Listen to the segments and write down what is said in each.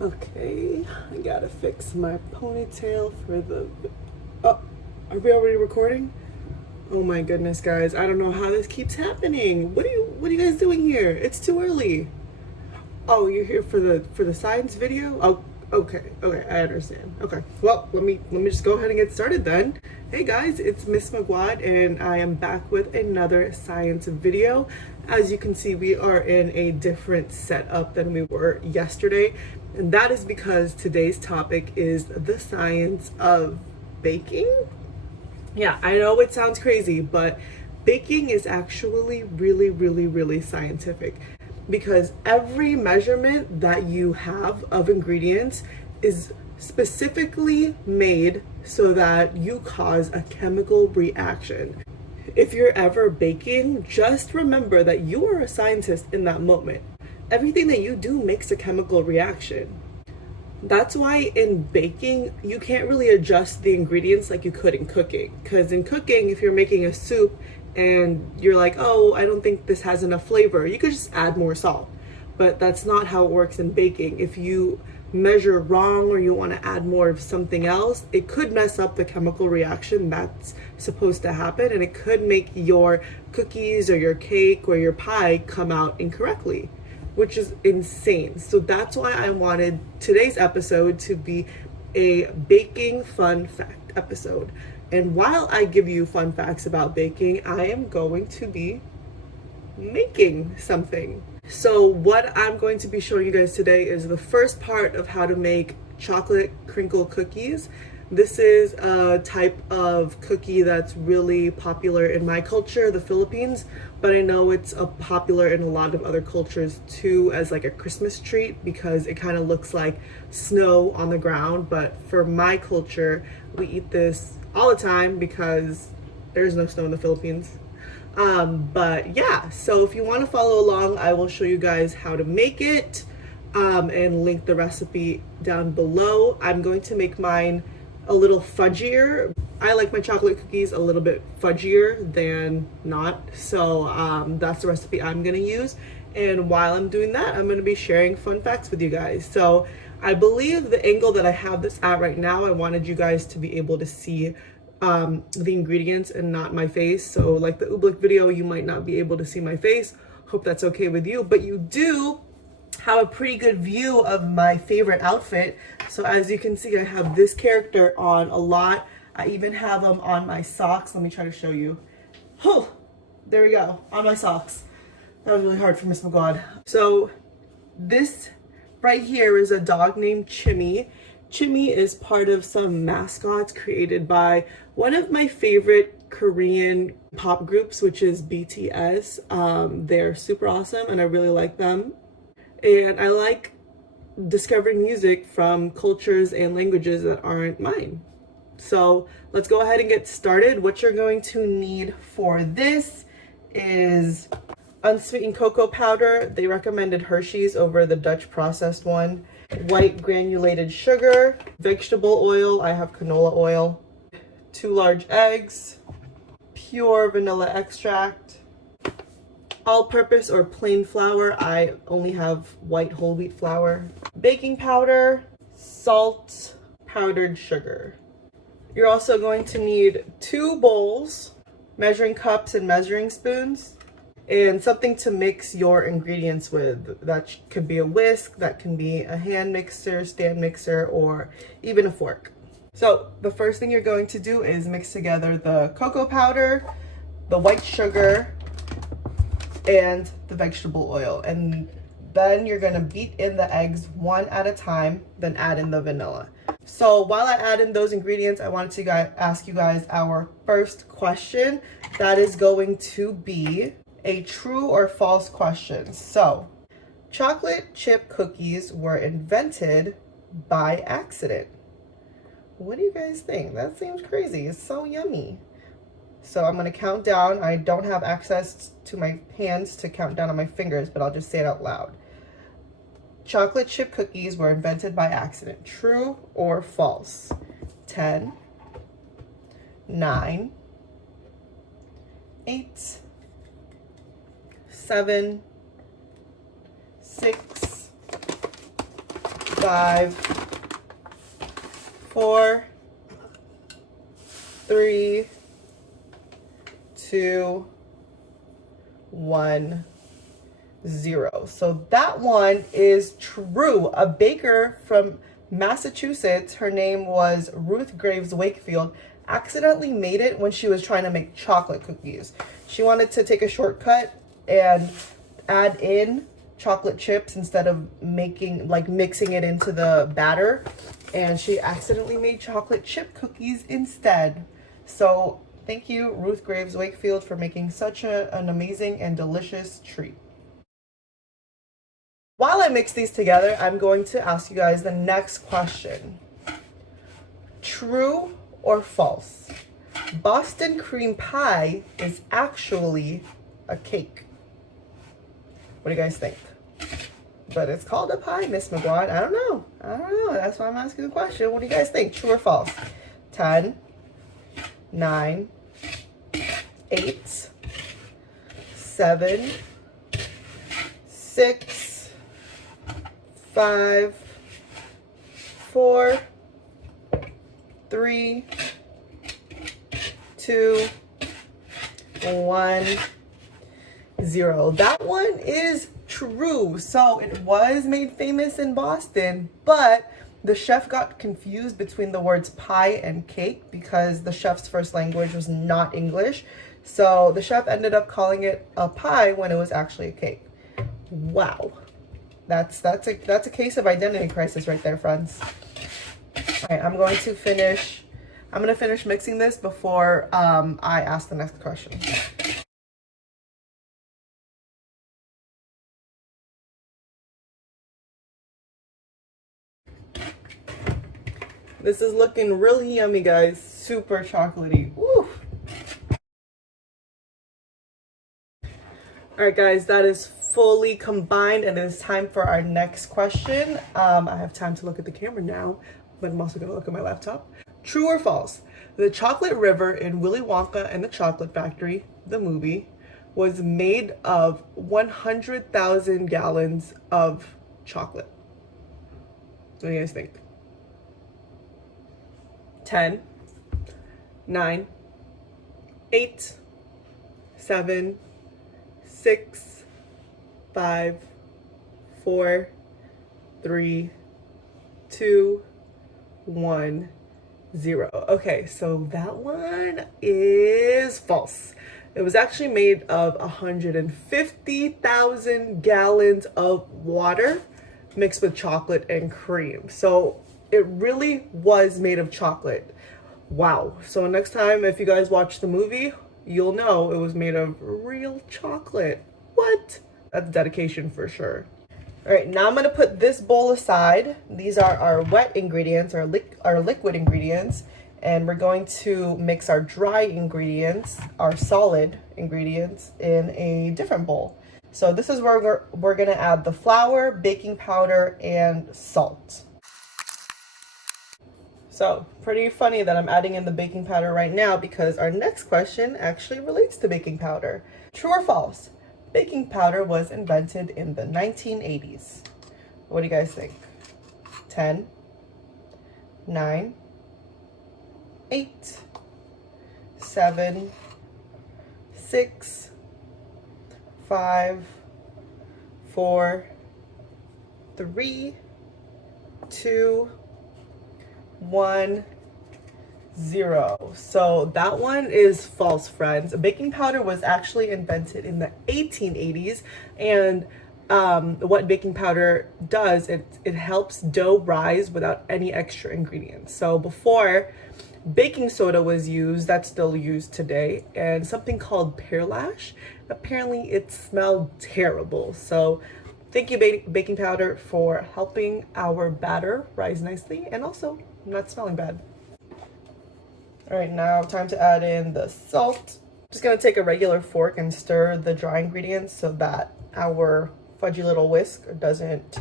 Okay, I gotta fix my ponytail for the... Oh, are we already recording? Oh my goodness, guys, I don't know how this keeps happening. What are you guys doing here? It's too early. Oh, you're here for the science video? Oh, okay, I understand. Okay, well, let me just go ahead and get started then. Hey guys, it's Miss Magwad, and I am back with another science video. As you can see, we are in a different setup than we were yesterday, and that is because today's topic is the science of baking. Yeah, I know it sounds crazy, but baking is actually really scientific, because every measurement that you have of ingredients is specifically made so that you cause a chemical reaction. If you're ever baking, just remember that you are a scientist in that moment. Everything that you do makes a chemical reaction. That's why in baking, you can't really adjust the ingredients like you could in cooking. Because in cooking, if you're making a soup and you're like, oh, I don't think this has enough flavor, you could just add more salt. But that's not how it works in baking. If you measure wrong or you want to add more of something else, it could mess up the chemical reaction that's supposed to happen, and it could make your cookies or your cake or your pie come out incorrectly, which is insane. So that's why I wanted today's episode to be a baking fun fact episode. And while I give you fun facts about baking, I am going to be making something. So what I'm going to be showing you guys today is the first part of how to make chocolate crinkle cookies. This is a type of cookie that's really popular in my culture, the Philippines, but I know it's popular in a lot of other cultures too, as like a Christmas treat, because it kind of looks like snow on the ground. But for my culture, we eat this all the time because there's no snow in the Philippines. But yeah, so if you want to follow along, I will show you guys how to make it, and link the recipe down below. I'm going to make mine a little fudgier. I like my chocolate cookies a little bit fudgier than not, so that's the recipe I'm gonna use. And while I'm doing that, I'm gonna be sharing fun facts with you guys. So I believe the angle that I have this at right now, I wanted you guys to be able to see the ingredients and not my face. So like the oobleck video, you might not be able to see my face. Hope that's okay with you, but you do have a pretty good view of my favorite outfit. So as you can see, I have this character on a lot. I even have them on my socks. Let me try to show you. Oh, there we go, on my socks. That was really hard for Miss Magwad. So this right here is a dog named Chimmy. Chimmy is part of some mascots created by one of my favorite Korean pop groups, which is BTS. They're super awesome and I really like them. And I like discovering music from cultures and languages that aren't mine. So let's go ahead and get started. What you're going to need for this is unsweetened cocoa powder. They recommended Hershey's over the Dutch processed one. White granulated sugar, vegetable oil, I have canola oil, 2 large eggs, pure vanilla extract, all-purpose or plain flour, I only have white whole wheat flour, baking powder, salt, powdered sugar. You're also going to need 2 bowls, measuring cups and measuring spoons, and something to mix your ingredients with. That could be a whisk, that can be a hand mixer, stand mixer, or even a fork. So the first thing you're going to do is mix together the cocoa powder, the white sugar, and the vegetable oil. And then you're gonna beat in the eggs one at a time, then add in the vanilla. So while I add in those ingredients, I wanted to ask you guys our first question. That is going to be a true or false question. So, chocolate chip cookies were invented by accident. What do you guys think? That seems crazy. It's so yummy. So I'm going to count down. I don't have access to my hands to count down on my fingers, but I'll just say it out loud. Chocolate chip cookies were invented by accident. True or false? 10, 9, 8, 7, 6, 5, 4, 3, 2, 1, 0. So that one is true. A baker from Massachusetts, her name was Ruth Graves Wakefield, accidentally made it when she was trying to make chocolate cookies. She wanted to take a shortcut and add in chocolate chips instead of mixing it into the batter, and she accidentally made chocolate chip cookies instead. So thank you, Ruth Graves Wakefield, for making such an amazing and delicious treat. While I mix these together, I'm going to ask you guys the next question. True or false? Boston cream pie is actually a cake. What do you guys think? But it's called a pie, Miss McGuad. I don't know. That's why I'm asking the question. What do you guys think? True or false? 10, 9, 8, 7, 6, 5, 4, 3, 2, 1, 0. That one is true. So it was made famous in Boston, but the chef got confused between the words pie and cake because the chef's first language was not English. So the chef ended up calling it a pie when it was actually a cake. Wow. That's a case of identity crisis right there, friends. All right, I'm going to finish mixing this before I ask the next question. This is looking really yummy, guys. Super chocolatey. Woo! All right, guys, that is fully combined, and it is time for our next question. I have time to look at the camera now, but I'm also going to look at my laptop. True or false? The chocolate river in Willy Wonka and the Chocolate Factory, the movie, was made of 100,000 gallons of chocolate. What do you guys think? 10, 9, 8, 7, 6, 5, 4, 3, 2, 1, 0. Okay, so that one is false. It was actually made of 150,000 gallons of water mixed with chocolate and cream. So it really was made of chocolate. Wow. So next time, if you guys watch the movie, you'll know it was made of real chocolate. What? That's dedication for sure. All right, now I'm going to put this bowl aside. These are our wet ingredients, our liquid ingredients, and we're going to mix our dry ingredients, our solid ingredients, in a different bowl. So this is where we're going to add the flour, baking powder, and salt. So pretty funny that I'm adding in the baking powder right now because our next question actually relates to baking powder. True or false? Baking powder was invented in the 1980s. What do you guys think? 10, 9, 8, 7, 6, 5, 4, 3, 2, 1, 0. So that one is false, friends. Baking powder was actually invented in the 1880s, and what baking powder does, it helps dough rise without any extra ingredients. So before, baking soda was used, that's still used today, and something called pearl ash. Apparently it smelled terrible. So thank you, baking powder, for helping our batter rise nicely and also not smelling bad. All right, now time to add in the salt. Just gonna take a regular fork and stir the dry ingredients so that our fudgy little whisk doesn't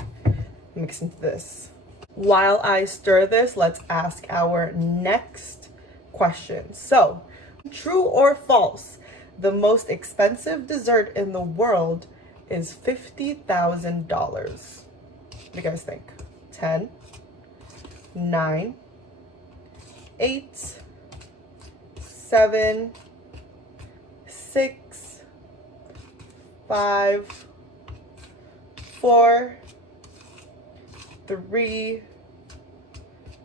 mix into this. While I stir this, let's ask our next question. So, true or false? The most expensive dessert in the world is $50,000. What do you guys think? 10, 9, 8, 7, 6, 5, 4, 3,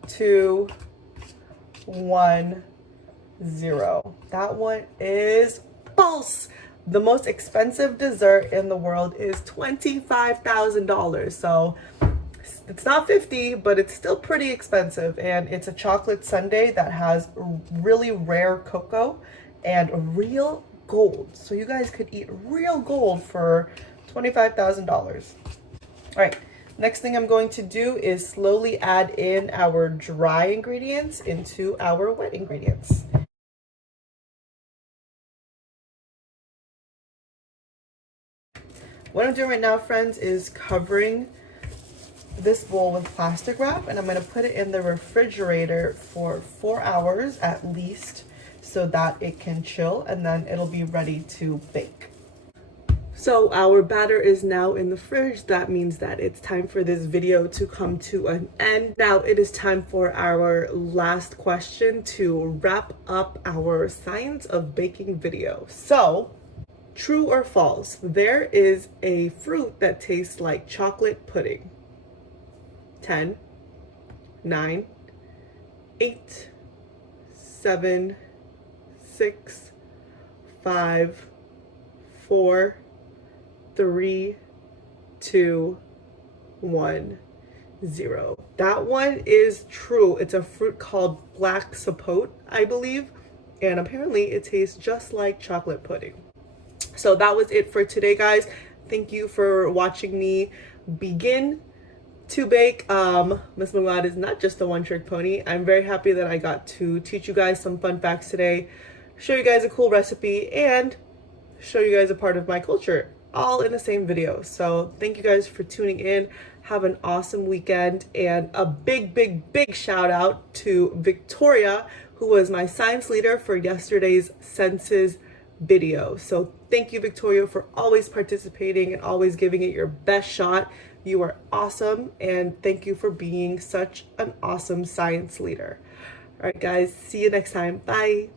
2, 1, 0. That one is false. The most expensive dessert in the world is $25,000. So it's not 50, but it's still pretty expensive. And it's a chocolate sundae that has really rare cocoa and real gold. So you guys could eat real gold for $25,000. All right. Next thing I'm going to do is slowly add in our dry ingredients into our wet ingredients. What I'm doing right now, friends, is covering this bowl with plastic wrap, and I'm going to put it in the refrigerator for 4 hours at least so that it can chill, and then it'll be ready to bake. So our batter is now in the fridge. That means that it's time for this video to come to an end. Now it is time for our last question to wrap up our science of baking video. So, true or false, there is a fruit that tastes like chocolate pudding. 10, 9, 8, 7, 6, 5, 4, 3, 2, 1, 0. That one is true. It's a fruit called black sapote, I believe, and apparently it tastes just like chocolate pudding. So that was it for today, guys. Thank you for watching me begin to bake. Miss Mawad is not just a one-trick pony. I'm very happy that I got to teach you guys some fun facts today, show you guys a cool recipe, and show you guys a part of my culture, all in the same video. So thank you guys for tuning in. Have an awesome weekend, and a big shout out to Victoria, who was my science leader for yesterday's senses video. So thank you, Victoria, for always participating and always giving it your best shot. You are awesome, and thank you for being such an awesome science leader. All right, guys, see you next time. Bye.